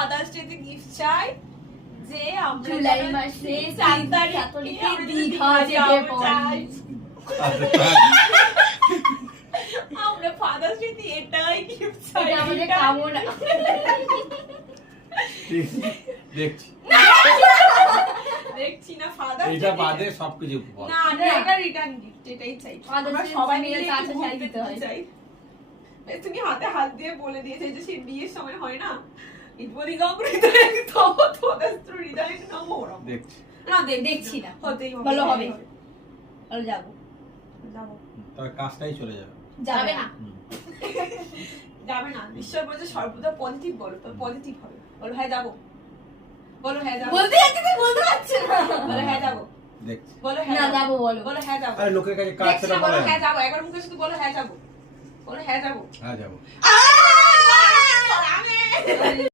Father's day gift চাই যে আমরা জুলাই মাসে 7 তারিখে তারিখে দীঘা যেতে চাই। আচ্ছা, আমরা ফাদার্স ডে এটাই গিফট চাই। এটা আমাদের কামনা। দেখছি দেখছি না ফাদার্স এটা বাদে সবকিছু উপহার। না না এটা রিটার্ন গিফট এটাই চাই। Father's আমরা Day সবাই মিলে মিলে কাছে একটু ছেড়ে ঘুরতে দিতে হয়। চাই। তুমি হাতে হাত দিয়ে বলে দিয়েছে যে সেই বিয়ের সময় হয় না ইটবলি গঙ্গরিতে তব তোদের হৃদয় নমো ওরকম। দেখছি না দেখছি না। হতেই হবে। বলো হবে। বলো যাবো। যাবো। তবে কাজটাই চলে যাবে। যাবে না। হুম। যাবে না। ঈশ্বর বলছে সর্বদা পজিটিভ বলো তো পজিটিভ হবে। বলো হ্যাঁ যাবো। বলো হ্যাঁ যাবো। বলতে যাচ্ছি তুই বলতে পারছিস না। বলো হ্যাঁ যাবো। দেখছি বলো হ্যাঁ না যাবো বলো। বলো হ্যাঁ যাবো। আরে লোকের কাছে কাজ দেখছি সেটা না, বলো বলে হ্যাঁ যাবো। একবার মুখে শুধু বলো হ্যাঁ যাবো। বলো হ্যাঁ যাবো। হ্যাঁ যাবো আমি